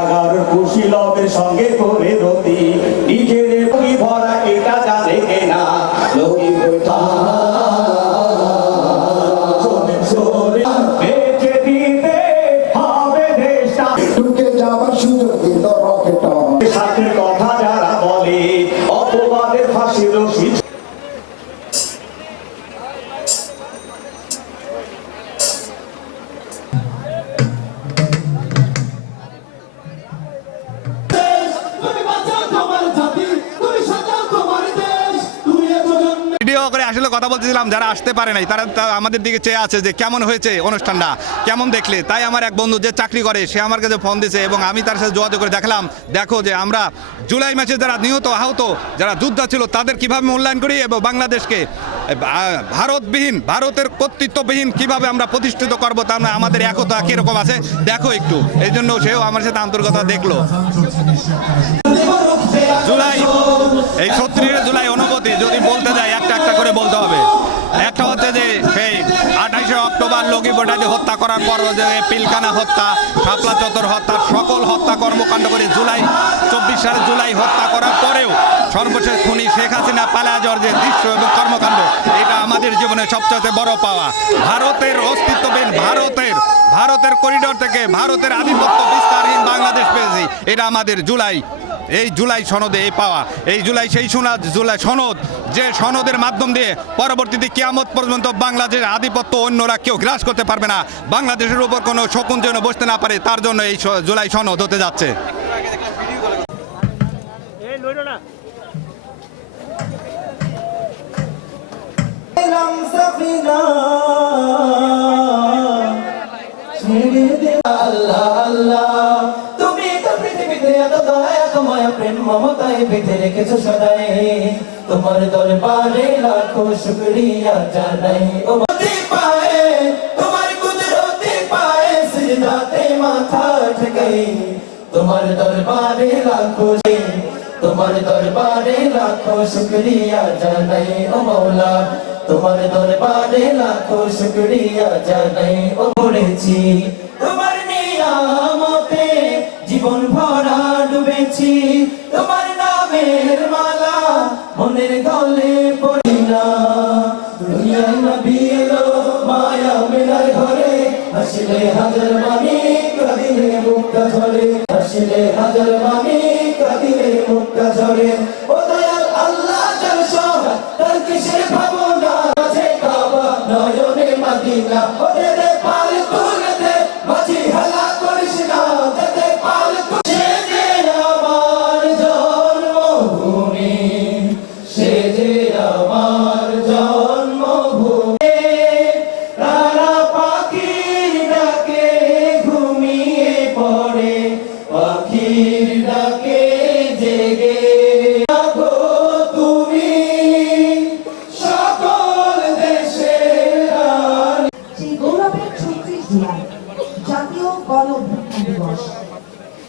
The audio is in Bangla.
কারাগার কুশীলবের সঙ্গে করে রতি নিজের বই ভরা এটা জানে কেনা লোকে বইটা বেঁচে দিতে হবে দেশটা ঢুকে যাবার সুযোগ দিল রকেট সাথে কথা যারা বলে অপবাদের ফাঁসির রশি ভিডিও করে আসলে কথা বলতেছিলাম, যারা আসতে পারে নাই তারা আমাদের দিকে চেয়ে আছে যে কেমন হয়েছে অনুষ্ঠানটা, কেমন দেখলে। তাই আমার এক বন্ধু যে চাকরি করে সে আমার কাছে ফোন দিয়েছে এবং আমি তার সাথে যোগাযোগ করে দেখলাম, দেখো যে আমরা জুলাই মাসে যারা নিহত আহত যারা যোদ্ধা ছিল তাদের কিভাবে মূল্যায়ন করি এবং বাংলাদেশকে ভারতের কর্তৃত্ববিহীন কিভাবে আমরা প্রতিষ্ঠিত করবো, তার মানে আমাদের একতা কিরকম আছে দেখো একটু। এই জন্য সেও আমার সাথে আন্তরিকতা দেখলো। জুলাই, এই 36 জুলাই অনুভূতি যদি বলতে যাই একটা একটা করে বলতে হবে। একটা হচ্ছে যে সেই 28 অক্টোবর লগিবটাকে হত্যা করার পর যে পিলখানা হত্যা, শাপলা চত্বর হত্যা, সকল হত্যা কর্মকাণ্ড করে জুলাই 24 সালে জুলাই হত্যা করার পরেও সর্বশেষ খুনি শেখ হাসিনা পালিয়ে যাওয়ার যে দৃশ্য এবং কর্মকাণ্ড, এটা আমাদের জীবনে সবচেয়ে বড় পাওয়া। ভারতের অস্তিত্বহীন ভারতের করিডোর থেকে ভারতের আধিপত্য বিস্তারহীন বাংলাদেশ পেয়েছি, এটা আমাদের এই জুলাই সনদে এই পাওয়া। এই জুলাই সেই জুলাই সনদ, যে সনদের মাধ্যম দিয়ে পরবর্তীতে কিয়ামত পর্যন্ত বাংলাদেশের আধিপত্য অন্যরা কেউ গ্রাস করতে পারবে না, বাংলাদেশের উপর কোনো শকুন যেন বসতে না পারে, তার জন্য এই জুলাই সনদ হতে যাচ্ছে। তোমার দরবারে লাখো শুকরিয়া জানাই ও পায়ে তোমার কুদরতে পায়ে সিজদাতে মাথা ঠেকাই তোমার দরবারে লাখো শুকরিয়া জানাই ও মাওলা তোমার দরবারে লাখো শুকরিয়া জানাই ও পড়েছি তোমার নিয়ামতে জীবন ভরা ডুবেছি তোমার নামের মালা মনের গলে পড়ি না দুনিয়ার নবী এলো মায়া মেলার ঘরে হাসিলে হাজার মানি কাঁদিলে মুক্তা ঝরে হাসিলে হাজার মানি কাঁদিলে মুক্তা ঝরে ও দয়াল আল্লাহ যার সহায় তার কিসের ভাবনা আছে কাবা নয়নে মদিনা ওরে